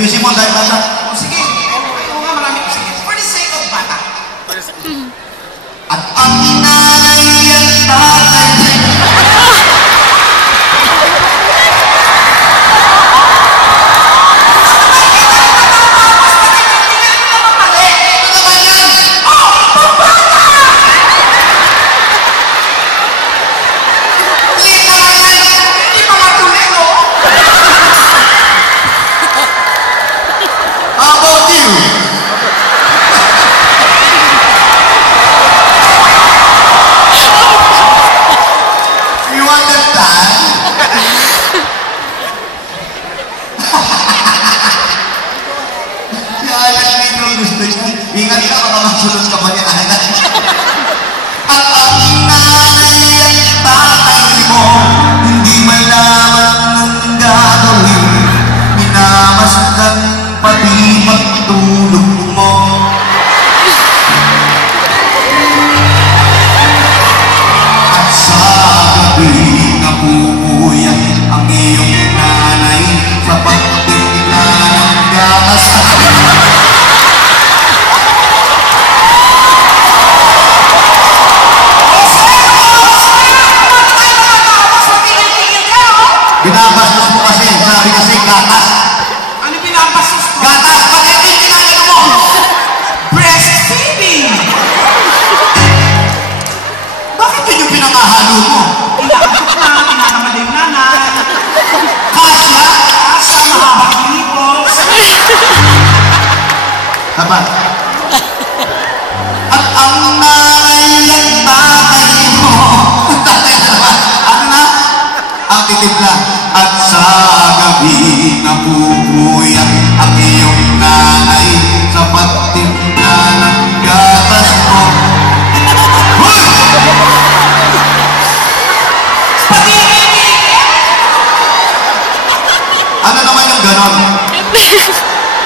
Ayusin mo dahil bata. O sige. Oo nga, marami. Sige. For the sake of bata. At ang nanay at tatay. Ingat ka, baka magsulot ka pa niya. At ang nanay at tatay mo, hindi malaman ng gagawin. Minamasdan pati pagtulog mo. At sa gabi napupuyat ang iyong nanay sa pagtimpla ng gatas. Binabastos mo kasi, sabi kasi gatas. Ano binabastos ko? Gatas, bakit yung ginagano mo? Breastfeeding! Bakit yun yung pinakahalo mo? Inaantok na, tinatamad yung nanay. Kasya? Kasya, mahabang hinipos. Sabat. At ang nanay at tatay mo. Tatay naman. Ano na? Ang titipla. At sa gabi napupuyat ang iyong nanay sa pagtimpla ng gatas mo. Hoy! Ano naman yung ganon?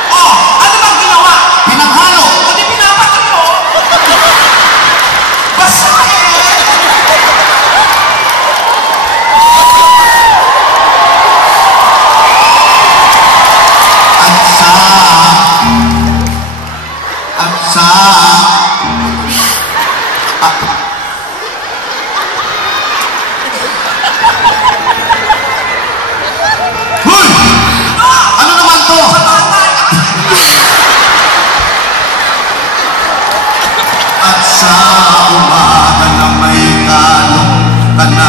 Oh, ano bang ginawa? Pinaghalo! O di pinapatuyo? Basta Hoy! Ano naman to? At sa umaga na may kalong ka na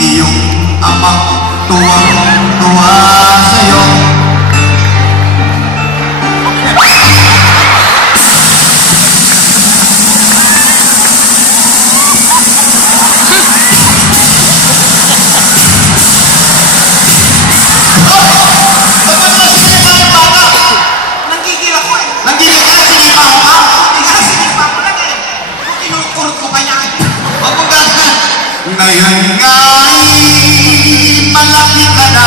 iyong amang tuwang-tuwa sa'yo. nanggigil ako eh. Nagiging ka, sinipa mo ka? Hindi nga, sinipa ko lang eh. Kung tinukurot ko pa niya. Huwag mong gagawin. Ngayon nga'y malaki ka na.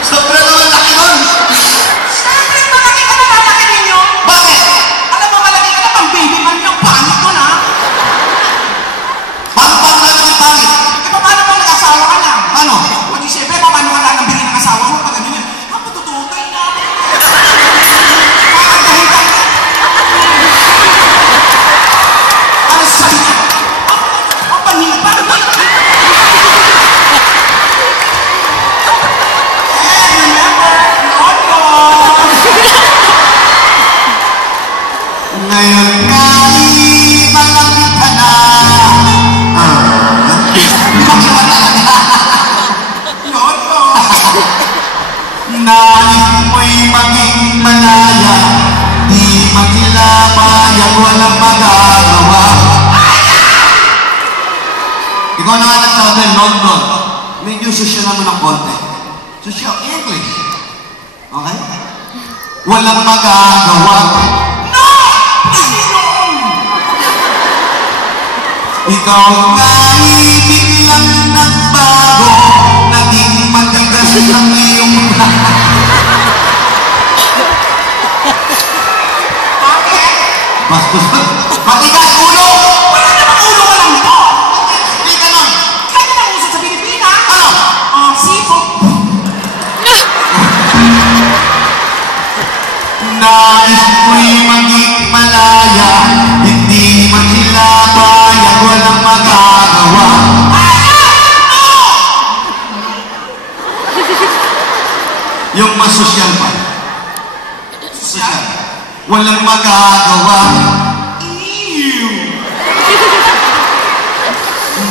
Sobra naman laki nun. Siyempre, malaki ka na lalaki ninyo. Bakit? Alam mo, malaki ka na pang baby man yung pangit ko na. Paano naman ang pangit? E paano pang nag-asawa ka lang? Ano? O di siyempre, paano ka lalambingin ng asawa mo pag ganyan? Ah, matututay na. Pakandahin ka. Ang sabi. Ang pangipan. Remember, Ngayon nga'y malaki ka na. Nais mo'y maging malaya, di magilamayan, walang magagawa. Ikaw na nga nagsabi, London. Medyo social naman ng konti. Social English. Okay? Walang magagawa. No! Panginoon! Ikaw nga'y biglang nagbago, naging matigas ang iyong Bakit? bastos. Matigas ulo! Wala namang ulo ka lang ito! Hindi ganon. Kaya ka nang usap sa Pilipinas? Ano? Sipot. nais ko'y maging malaya, hindi man sila bayag, walang magagawa. Yung mas sosyal pa. Sosyal. Walang magagawa.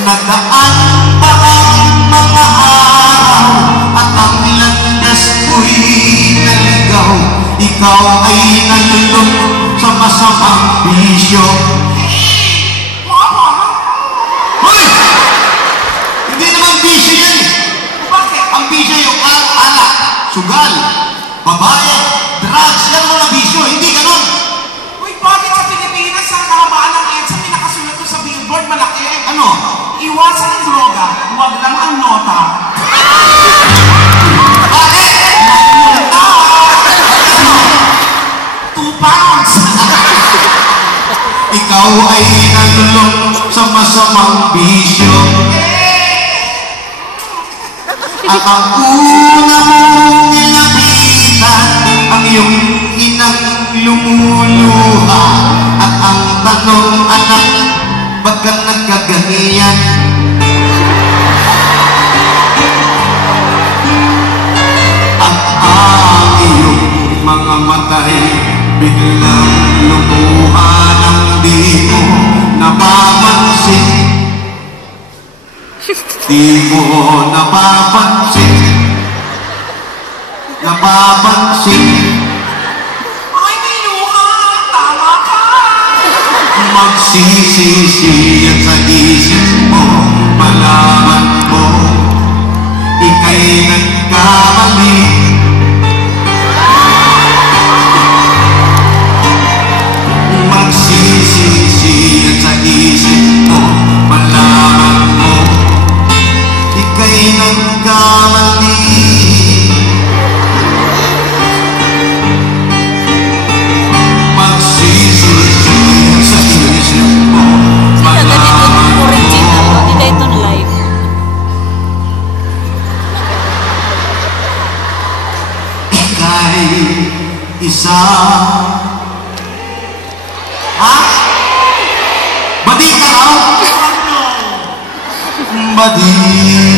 Nagdaan pa ang mga araw at ang landas ko'y naligaw. Ikaw ay nalulong sa masamang bisyo. Hoy! Hindi naman bisyo yan eh. Bakit? Ang bisyo yung alak, sugal, babae, drugs, yan mga bisyo. Hindi ganon. Uy, bakit sa Pilipinas sa kahabaan ng EDSA may nakasulat ko sa billboard malaki? Ano? Iwasan ang droga, huwag lang ang nota. Bakit? 2 pounds! Ikaw ay nalulong sa masamang bisyo. At ang una mong nilapitan, ang iyong inang lumuluha. At ang tanong, anak, ba't ka nagkaganiyan? At ang iyong mga matay biglang lumuha ng di mo napapansin. Di mo napapansin. Napapansin. Ay, niluha! Tama ka! Magsisisi yan sa isip mo, malaman mo, ika'y nagkamali. Magsisisi yan sa isip mo, malaman mo, ika'y nagkamali. Magsisisi yan sa isip mo, malaman mo, Original, no? Di dahil ito na live. ika'y isa. Ha? Badi ka raw? Badi.